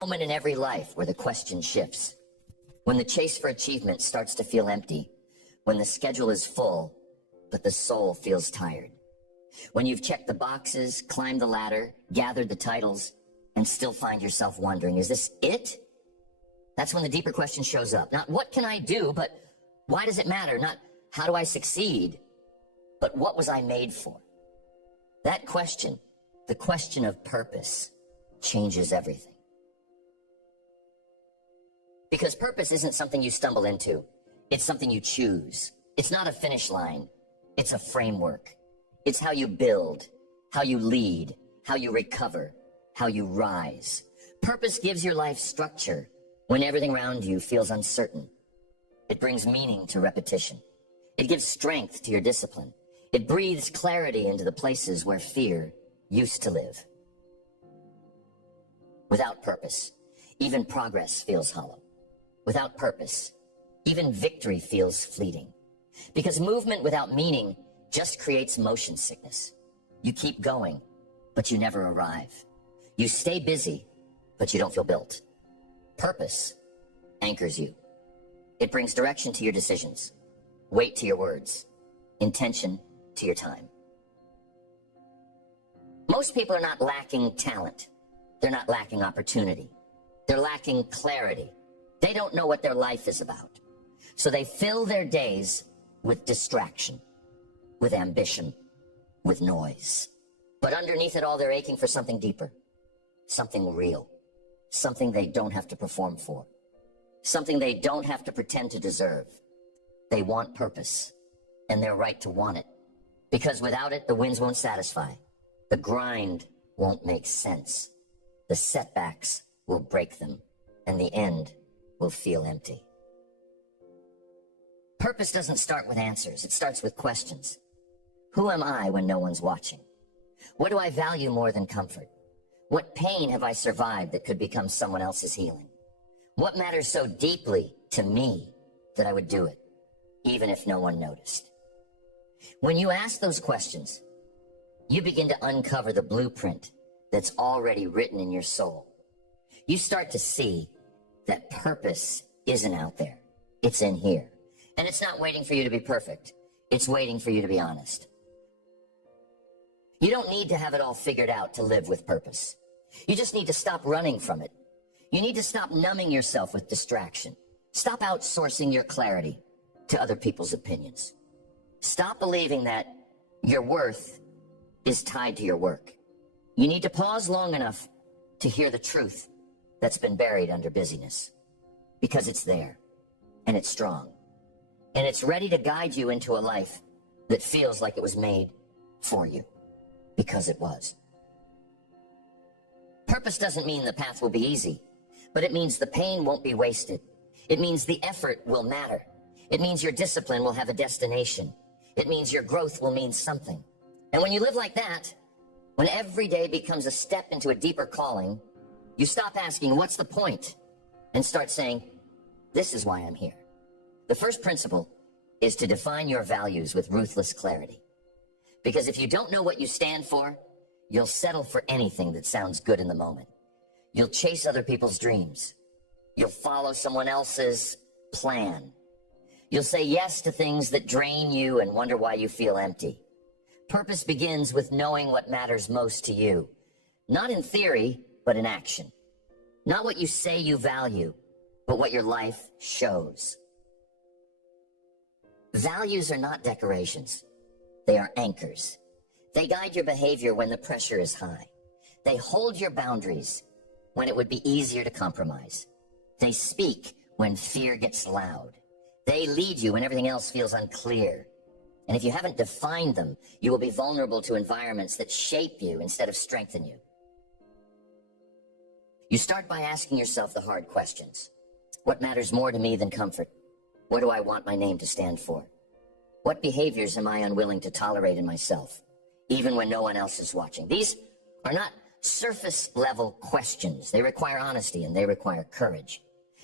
Moment in every life where the question shifts. When the chase for achievement starts to feel empty. When the schedule is full, but the soul feels tired. When you've checked the boxes, climbed the ladder, gathered the titles, and still find yourself wondering, is this it? That's when the deeper question shows up. Not what can I do, but why does it matter? Not how do I succeed, but what was I made for? That question, the question of purpose, changes everything. Because purpose isn't something you stumble into. It's something you choose. It's not a finish line. It's a framework. It's how you build, how you lead, how you recover, how you rise. Purpose gives your life structure when everything around you feels uncertain. It brings meaning to repetition. It gives strength to your discipline. It breathes clarity into the places where fear used to live. Without purpose, even progress feels hollow. Without purpose, even victory feels fleeting. Because movement without meaning just creates motion sickness. You keep going, but you never arrive. You stay busy, but you don't feel built. Purpose anchors you. It brings direction to your decisions, weight to your words, intention to your time. Most people are not lacking talent. They're not lacking opportunity. They're lacking clarity. They don't know what their life is about. So they fill their days with distraction, with ambition, with noise. But underneath it all, they're aching for something deeper, something real, something they don't have to perform for, something they don't have to pretend to deserve. They want purpose, and they're right to want it. Because without it, the wins won't satisfy. The grind won't make sense. The setbacks will break them, and the end will feel empty. Purpose doesn't start with answers. It starts with questions. Who am I when no one's watching? What do I value more than comfort? What pain have I survived that could become someone else's healing? What matters so deeply to me that I would do it, even if no one noticed? When you ask those questions, you begin to uncover the blueprint that's already written in your soul. You start to see that purpose isn't out there. It's in here. And it's not waiting for you to be perfect. It's waiting for you to be honest. You don't need to have it all figured out to live with purpose. You just need to stop running from it. You need to stop numbing yourself with distraction. Stop outsourcing your clarity to other people's opinions. Stop believing that your worth is tied to your work. You need to pause long enough to hear the truth that's been buried under busyness. Because it's there, and it's strong, and it's ready to guide you into a life that feels like it was made for you. Because it was. Purpose doesn't mean the path will be easy, but it means the pain won't be wasted. It means the effort will matter. It means your discipline will have a destination. It means your growth will mean something. And when you live like that, when every day becomes a step into a deeper calling, you stop asking, what's the point? And start saying, this is why I'm here. The first principle is to define your values with ruthless clarity. Because if you don't know what you stand for, you'll settle for anything that sounds good in the moment. You'll chase other people's dreams. You'll follow someone else's plan. You'll say yes to things that drain you and wonder why you feel empty. Purpose begins with knowing what matters most to you. Not in theory, but in action. Not what you say you value, but what your life shows. Values are not decorations. They are anchors. They guide your behavior when the pressure is high. They hold your boundaries when it would be easier to compromise. They speak when fear gets loud. They lead you when everything else feels unclear. And if you haven't defined them, you will be vulnerable to environments that shape you instead of strengthen you. You start by asking yourself the hard questions. What matters more to me than comfort? What do I want my name to stand for? What behaviors am I unwilling to tolerate in myself, even when no one else is watching? These are not surface-level questions. They require honesty and they require courage,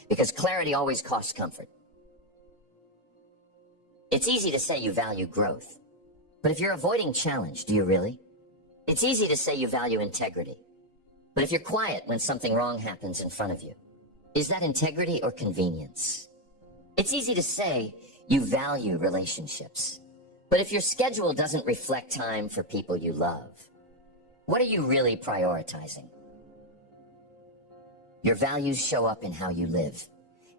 because clarity always costs comfort. It's easy to say you value growth, but if you're avoiding challenge, do you really? It's easy to say you value integrity, But if you're quiet when something wrong happens in front of you, is that integrity or convenience? It's easy to say you value relationships, but if your schedule doesn't reflect time for people you love, what are you really prioritizing? Your values show up in how you live,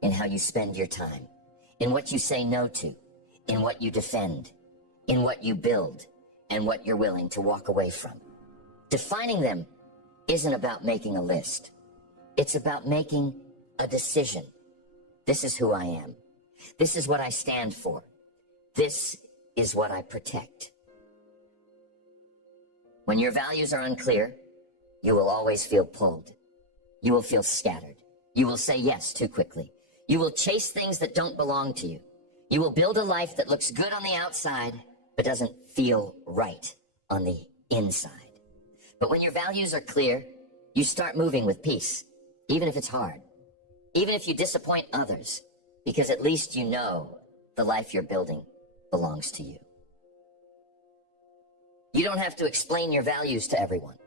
in how you spend your time, in what you say no to, in what you defend, in what you build, and what you're willing to walk away from. Defining them isn't about making a list. It's about making a decision. This is who I am. This is what I stand for. This is what I protect. When your values are unclear, you will always feel pulled. You will feel scattered. You will say yes too quickly. You will chase things that don't belong to you. You will build a life that looks good on the outside, but doesn't feel right on the inside. But when your values are clear, you start moving with peace, even if it's hard, even if you disappoint others, because at least you know the life you're building belongs to you. You don't have to explain your values to everyone,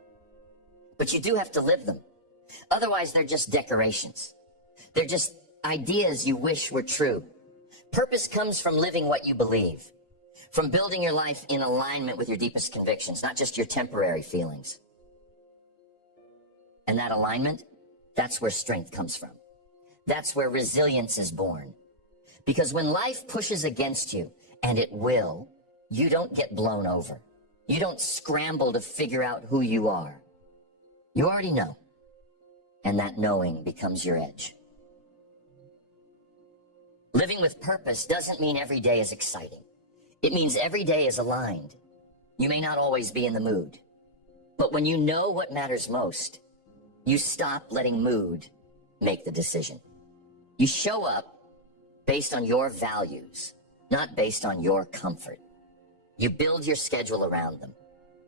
but you do have to live them. Otherwise, they're just decorations. They're just ideas you wish were true. Purpose comes from living what you believe, from building your life in alignment with your deepest convictions, not just your temporary feelings. And that alignment, that's where strength comes from. That's where resilience is born. Because when life pushes against you, and it will, you don't get blown over. You don't scramble to figure out who you are. You already know. And that knowing becomes your edge. Living with purpose doesn't mean every day is exciting. It means every day is aligned. You may not always be in the mood. But when you know what matters most, you stop letting mood make the decision. You show up based on your values, not based on your comfort. You build your schedule around them.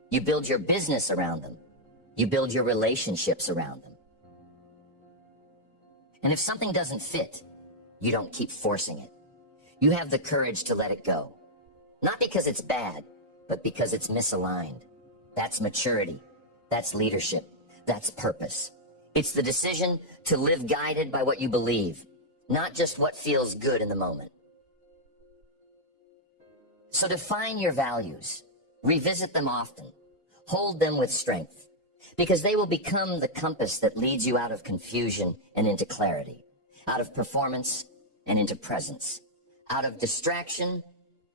You build your business around them. You build your relationships around them. And if something doesn't fit, you don't keep forcing it. You have the courage to let it go. Not because it's bad, but because it's misaligned. That's maturity. That's leadership. That's purpose. It's the decision to live guided by what you believe, not just what feels good in the moment. So define your values. Revisit them often. Hold them with strength, because they will become the compass that leads you out of confusion and into clarity, out of performance and into presence, out of distraction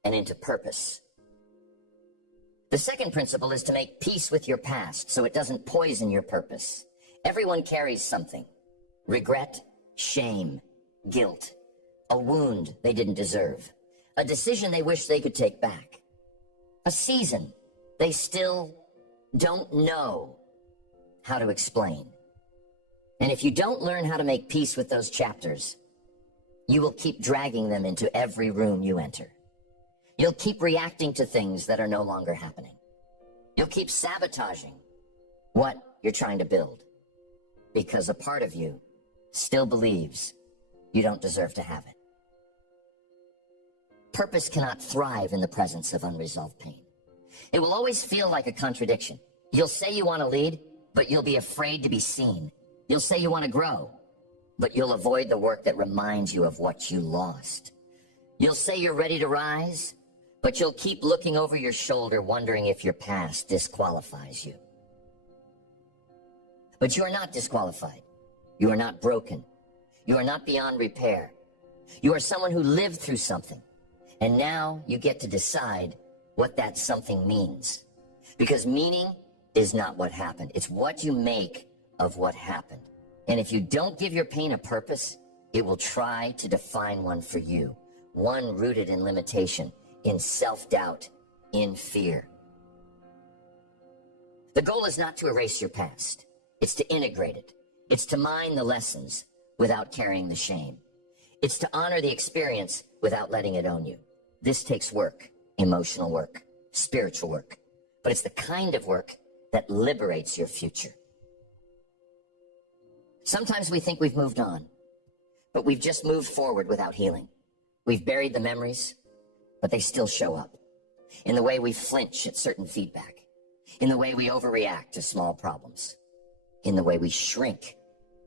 and into purpose. The second principle is to make peace with your past so it doesn't poison your purpose. Everyone carries something: regret, shame, guilt, a wound they didn't deserve, a decision they wish they could take back, a season they still don't know how to explain. And if you don't learn how to make peace with those chapters, you will keep dragging them into every room you enter. You'll keep reacting to things that are no longer happening. You'll keep sabotaging what you're trying to build, because a part of you still believes you don't deserve to have it. Purpose cannot thrive in the presence of unresolved pain. It will always feel like a contradiction. You'll say you want to lead, but you'll be afraid to be seen. You'll say you want to grow, but you'll avoid the work that reminds you of what you lost. You'll say you're ready to rise, but you'll keep looking over your shoulder wondering if your past disqualifies you. But you are not disqualified. You are not broken. You are not beyond repair. You are someone who lived through something, and now you get to decide what that something means. Because meaning is not what happened. It's what you make of what happened. And if you don't give your pain a purpose, it will try to define one for you. One rooted in limitation, in self-doubt, in fear. The goal is not to erase your past. It's to integrate it. It's to mine the lessons without carrying the shame. It's to honor the experience without letting it own you. This takes work, emotional work, spiritual work. But it's the kind of work that liberates your future. Sometimes we think we've moved on, but we've just moved forward without healing. We've buried the memories, but they still show up in the way we flinch at certain feedback, in the way we overreact to small problems. in the way we shrink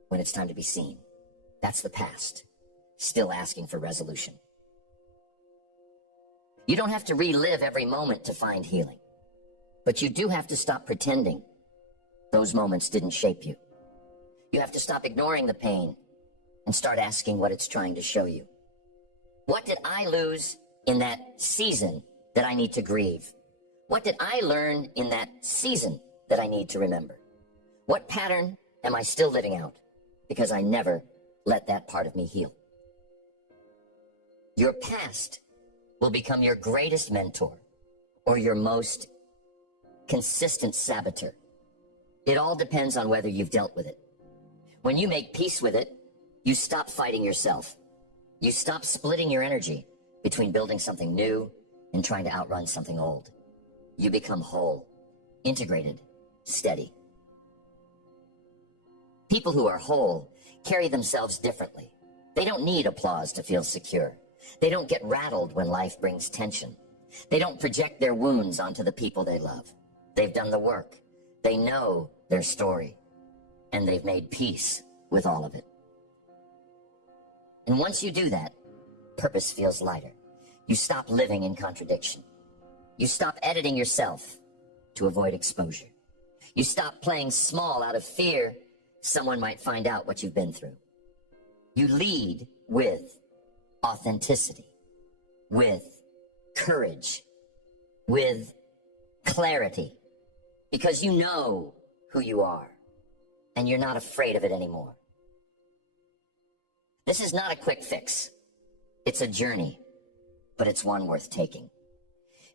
when it's time to be seen. That's the past, still asking for resolution. You don't have to relive every moment to find healing, but you do have to stop pretending those moments didn't shape you. You have to stop ignoring the pain and start asking what it's trying to show you. What did I lose in that season that I need to grieve? What did I learn in that season that I need to remember? What pattern am I still living out because I never let that part of me heal? Your past will become your greatest mentor or your most consistent saboteur. It all depends on whether you've dealt with it. When you make peace with it, you stop fighting yourself. You stop splitting your energy between building something new and trying to outrun something old. You become whole, integrated, steady. People who are whole carry themselves differently. They don't need applause to feel secure. They don't get rattled when life brings tension. They don't project their wounds onto the people they love. They've done the work. They know their story, and they've made peace with all of it. And once you do that, purpose feels lighter. You stop living in contradiction. You stop editing yourself to avoid exposure. You stop playing small out of fear someone might find out what you've been through. You lead with authenticity, with courage, with clarity, because you know who you are, and you're not afraid of it anymore. This is not a quick fix. It's a journey, but it's one worth taking,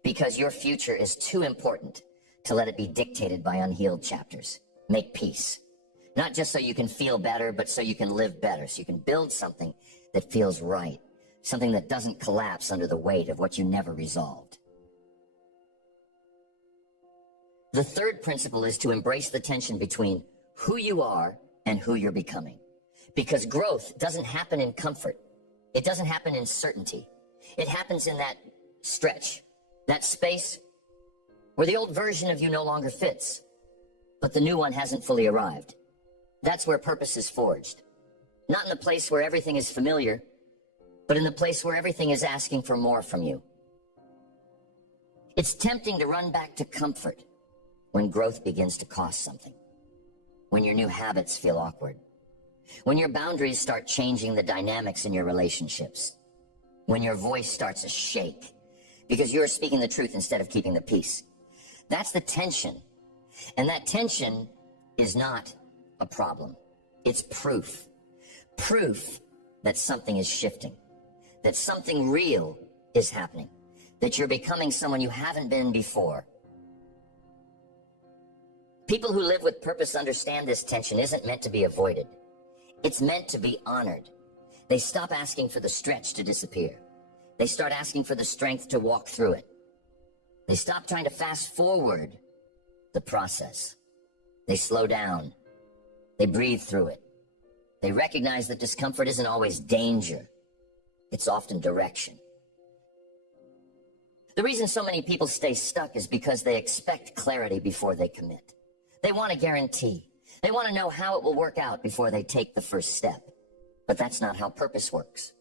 because your future is too important to let it be dictated by unhealed chapters. Make peace, not just so you can feel better, but so you can live better, so you can build something that feels right, something that doesn't collapse under the weight of what you never resolved. The third principle is to embrace the tension between who you are and who you're becoming. Because growth doesn't happen in comfort. It doesn't happen in certainty. It happens in that stretch, that space where the old version of you no longer fits, but the new one hasn't fully arrived. That's where purpose is forged. Not in the place where everything is familiar, but in the place where everything is asking for more from you. It's tempting to run back to comfort when growth begins to cost something, when your new habits feel awkward, when your boundaries start changing the dynamics in your relationships, when your voice starts to shake because you're speaking the truth instead of keeping the peace. That's the tension. And that tension is not a problem. It's proof. Proof that something is shifting, that something real is happening, that you're becoming someone you haven't been before. People who live with purpose understand this tension isn't meant to be avoided. It's meant to be honored. They stop asking for the stretch to disappear. They start asking for the strength to walk through it. They stop trying to fast forward the process. They slow down. They breathe through it. They recognize that discomfort isn't always danger. It's often direction. The reason so many people stay stuck is because they expect clarity before they commit. They want a guarantee. They want to know how it will work out before they take the first step. But that's not how purpose works.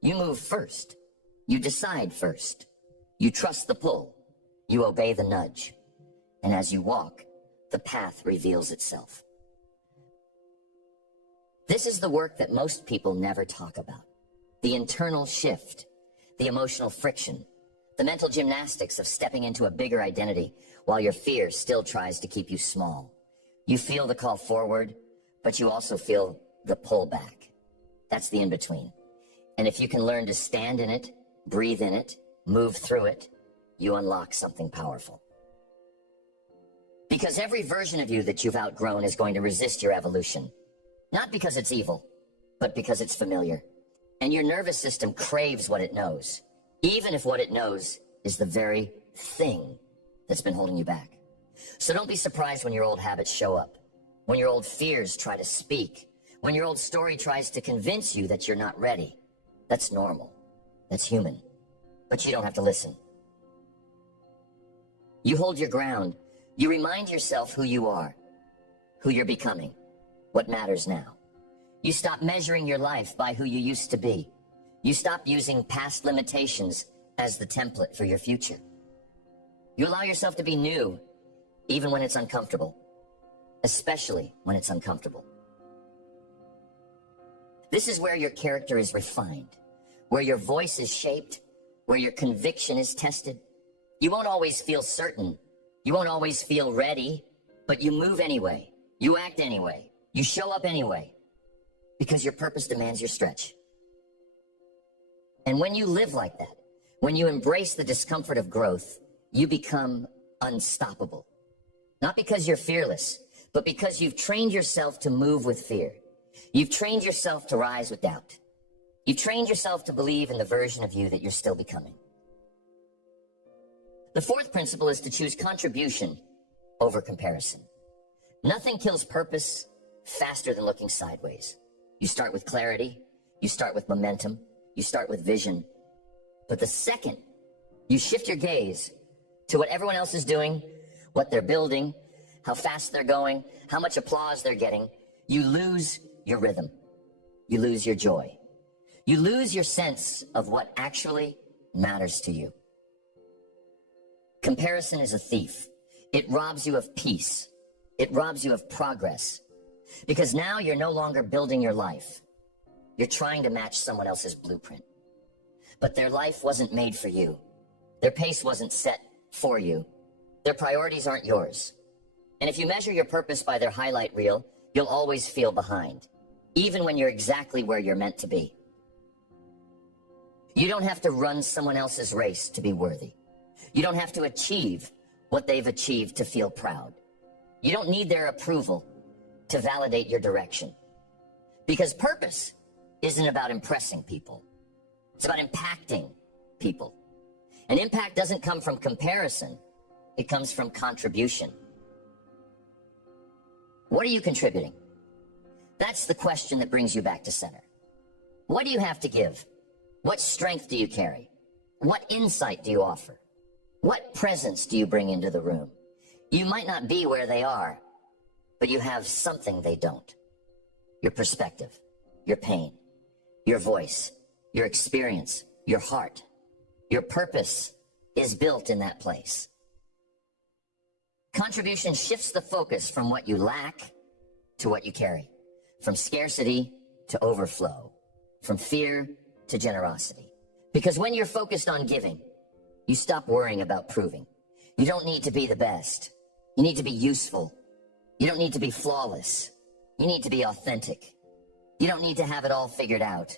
You move first. You decide first. You trust the pull. You obey the nudge. And as you walk, the path reveals itself. This is the work that most people never talk about. The internal shift, the emotional friction, the mental gymnastics of stepping into a bigger identity while your fear still tries to keep you small. You feel the call forward, but you also feel the pull back. That's the in-between. And if you can learn to stand in it, breathe in it, move through it, you unlock something powerful. Because every version of you that you've outgrown is going to resist your evolution. Not because it's evil, but because it's familiar. And your nervous system craves what it knows, even if what it knows is the very thing that's been holding you back. So don't be surprised when your old habits show up, when your old fears try to speak, when your old story tries to convince you that you're not ready. That's normal. That's human. But you don't have to listen. You hold your ground. You remind yourself who you are, who you're becoming. what matters now. You stop measuring your life by who you used to be. You stop using past limitations as the template for your future. You allow yourself to be new, even when it's uncomfortable, especially when it's uncomfortable. This is where your character is refined, where your voice is shaped, where your conviction is tested. You won't always feel certain. You won't always feel ready, but you move anyway. You act anyway. You show up anyway, because your purpose demands your stretch. And when you live like that, when you embrace the discomfort of growth, you become unstoppable. Not because you're fearless, but because you've trained yourself to move with fear. You've trained yourself to rise with doubt. You've trained yourself to believe in the version of you that you're still becoming. The fourth principle is to choose contribution over comparison. Nothing kills purpose faster than looking sideways. You start with clarity, you start with momentum, you start with vision. But the second you shift your gaze to what everyone else is doing, what they're building, how fast they're going, how much applause they're getting, you lose your rhythm. You lose your joy. You lose your sense of what actually matters to you. Comparison is a thief. It robs you of peace. It robs you of progress. Because now you're no longer building your life. You're trying to match someone else's blueprint. But their life wasn't made for you. Their pace wasn't set for you. Their priorities aren't yours. And if you measure your purpose by their highlight reel, you'll always feel behind, even when you're exactly where you're meant to be. You don't have to run someone else's race to be worthy. You don't have to achieve what they've achieved to feel proud. You don't need their approval to validate your direction. Because purpose isn't about impressing people. It's about impacting people. And impact doesn't come from comparison. It comes from contribution. What are you contributing? That's the question that brings you back to center. What do you have to give? What strength do you carry? What insight do you offer? What presence do you bring into the room? You might not be where they are, but you have something they don't. Your perspective, your pain, your voice, your experience, your heart. Your purpose is built in that place. Contribution shifts the focus from what you lack to what you carry, from scarcity to overflow, from fear to generosity. Because when you're focused on giving, you stop worrying about proving. You don't need to be the best. You need to be useful. You don't need to be flawless. You need to be authentic. You don't need to have it all figured out.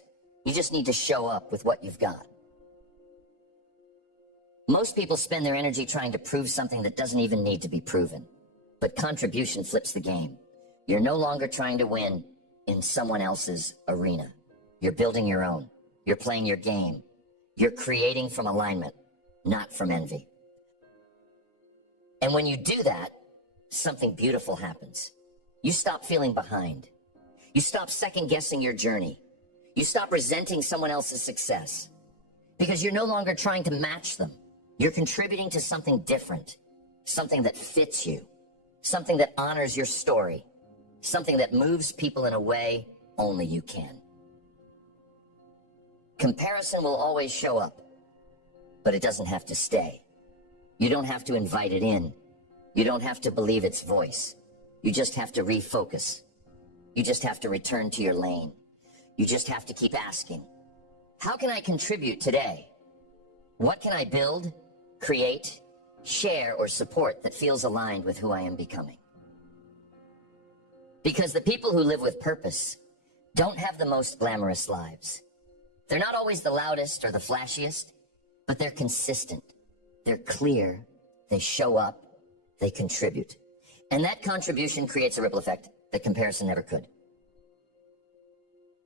You just need to show up with what you've got. Most people spend their energy trying to prove something that doesn't even need to be proven. But contribution flips the game. You're no longer trying to win in someone else's arena. You're building your own. You're playing your game. You're creating from alignment, not from envy. And when you do that, something beautiful happens. You stop feeling behind. You stop second-guessing your journey. You stop resenting someone else's success. Because you're no longer trying to match them. You're contributing to something different, something that fits you, something that honors your story, something that moves people in a way only you can. Comparison will always show up, but it doesn't have to stay. You don't have to invite it in. You don't have to believe its voice. You just have to refocus. You just have to return to your lane. You just have to keep asking, how can I contribute today? What can I build, create, share, or support that feels aligned with who I am becoming? Because the people who live with purpose don't have the most glamorous lives. They're not always the loudest or the flashiest, but they're consistent. They're clear. They show up. They contribute. And that contribution creates a ripple effect that comparison never could.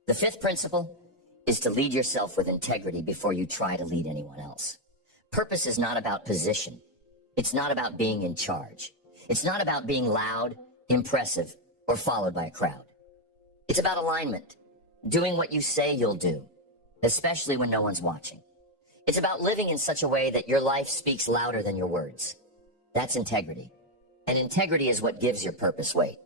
The fifth principle is to lead yourself with integrity before you try to lead anyone else. Purpose is not about position. It's not about being in charge. It's not about being loud, impressive, or followed by a crowd. It's about alignment, doing what you say you'll do, especially when no one's watching. It's about living in such a way that your life speaks louder than your words. That's integrity. And integrity is what gives your purpose weight.